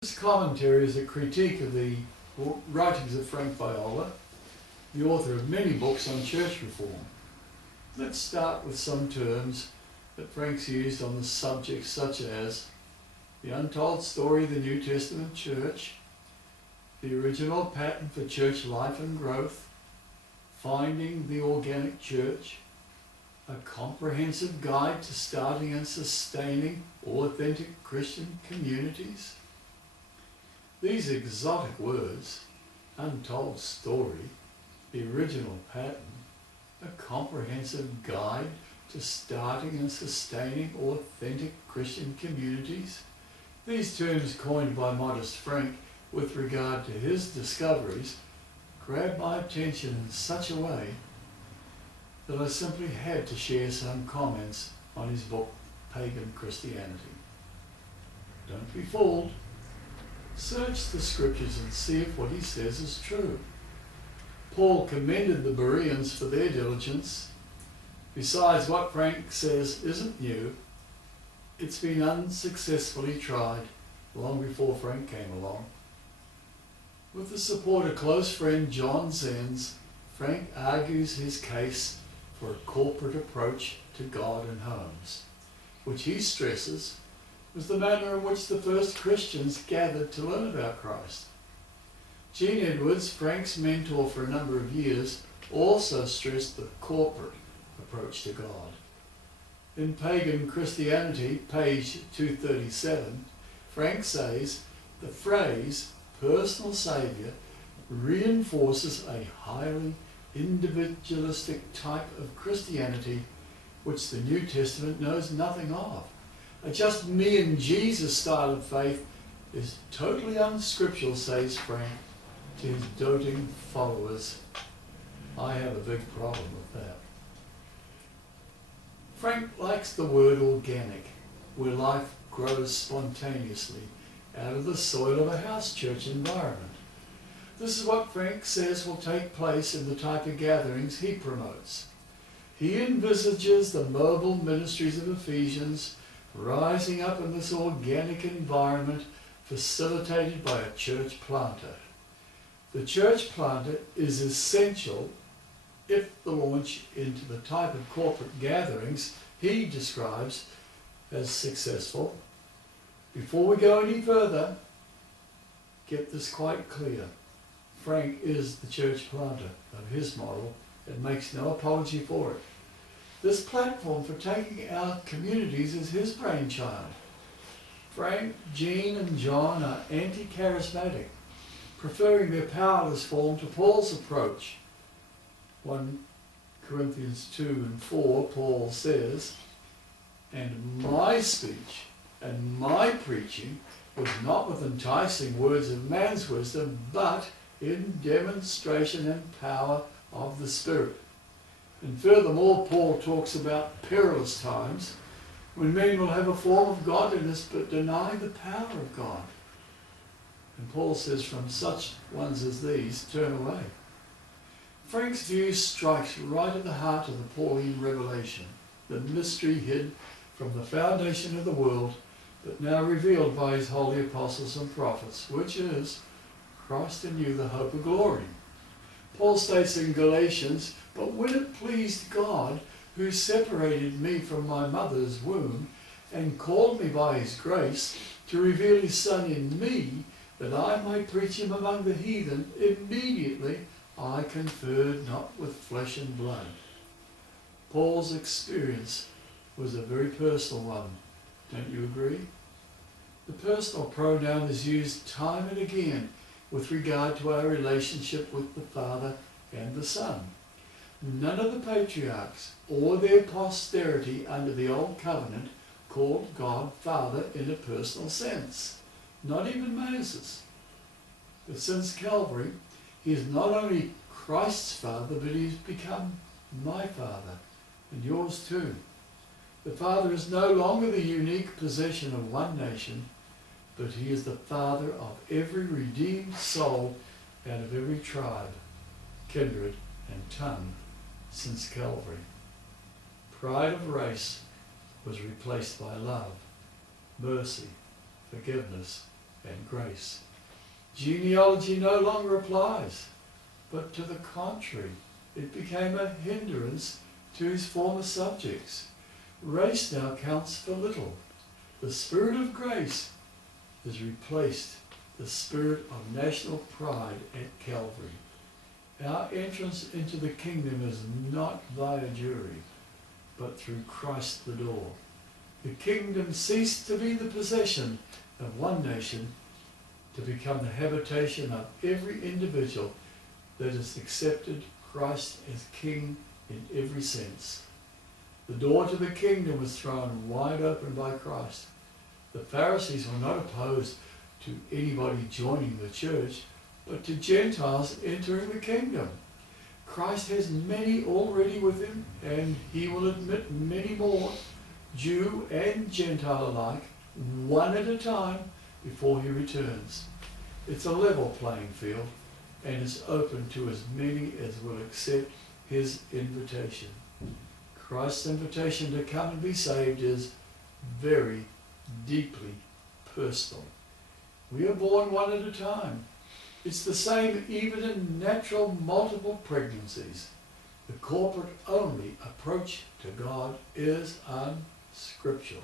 This commentary is a critique of the writings of Frank Viola, the author of many books on church reform. Let's start with some terms that Frank's used on the subjects such as the untold story of the New Testament church, the original pattern for church life and growth, finding the organic church, a comprehensive guide to starting and sustaining authentic Christian communities. These exotic words, untold story, the original pattern, a comprehensive guide to starting and sustaining authentic Christian communities. These terms coined by Modest Frank with regard to his discoveries grabbed my attention in such a way that I simply had to share some comments on his book, Pagan Christianity. Don't be fooled. Search the scriptures and see if what he says is true. Paul commended the Bereans for their diligence. Besides, what Frank says isn't new. It's been unsuccessfully tried long before Frank came along. With the support of close friend John Zenz, Frank argues his case for a corporate approach to God and homes, which he stresses was the manner in which the first Christians gathered to learn about Christ. Gene Edwards, Frank's mentor for a number of years, also stressed the corporate approach to God. In Pagan Christianity, page 237, Frank says the phrase personal saviour reinforces a highly individualistic type of Christianity which the New Testament knows nothing of. A just me and Jesus style of faith is totally unscriptural, says Frank to his doting followers. I have a big problem with that. Frank likes the word organic, where life grows spontaneously out of the soil of a house church environment. This is what Frank says will take place in the type of gatherings he promotes. He envisages the mobile ministries of Ephesians rising up in this organic environment facilitated by a church planter. The church planter is essential if the launch into the type of corporate gatherings he describes as successful. Before we go any further, get this quite clear. Frank is the church planter of his model and makes no apology for it. This platform for taking out communities is his brainchild. Frank, Gene, and John are anti-charismatic, preferring their powerless form to Paul's approach. 1 Corinthians 2 and 4, Paul says, "And my speech and my preaching was not with enticing words of man's wisdom, but in demonstration and power of the Spirit." And furthermore, Paul talks about perilous times when men will have a form of godliness but deny the power of God. And Paul says, from such ones as these, turn away. Frank's view strikes right at the heart of the Pauline revelation, the mystery hid from the foundation of the world, but now revealed by his holy apostles and prophets, which is Christ in you, the hope of glory. Paul states in Galatians, "But when it pleased God, who separated me from my mother's womb, and called me by his grace, to reveal his Son in me, that I might preach him among the heathen, immediately I conferred not with flesh and blood." Paul's experience was a very personal one. Don't you agree? The personal pronoun is used time and again with regard to our relationship with the Father and the Son. None of the patriarchs or their posterity under the Old Covenant called God Father in a personal sense, not even Moses. But since Calvary, he is not only Christ's Father, but he has become my Father, and yours too. The Father is no longer the unique possession of one nation, but he is the Father of every redeemed soul out of every tribe, kindred, and tongue since Calvary. Pride of race was replaced by love, mercy, forgiveness, and grace. Genealogy no longer applies, but to the contrary, it became a hindrance to his former subjects. Race now counts for little. The spirit of grace has replaced the spirit of national pride at Calvary. Our entrance into the kingdom is not via jury, but through Christ the door. The kingdom ceased to be the possession of one nation to become the habitation of every individual that has accepted Christ as King in every sense. The door to the kingdom was thrown wide open by Christ. The Pharisees were not opposed to anybody joining the church, but to Gentiles entering the kingdom. Christ has many already with him, and he will admit many more, Jew and Gentile alike, one at a time, before he returns. It's a level playing field, and it's open to as many as will accept his invitation. Christ's invitation to come and be saved is very deeply personal. We are born one at a time. It's the same even in natural multiple pregnancies. The corporate only approach to God is unscriptural.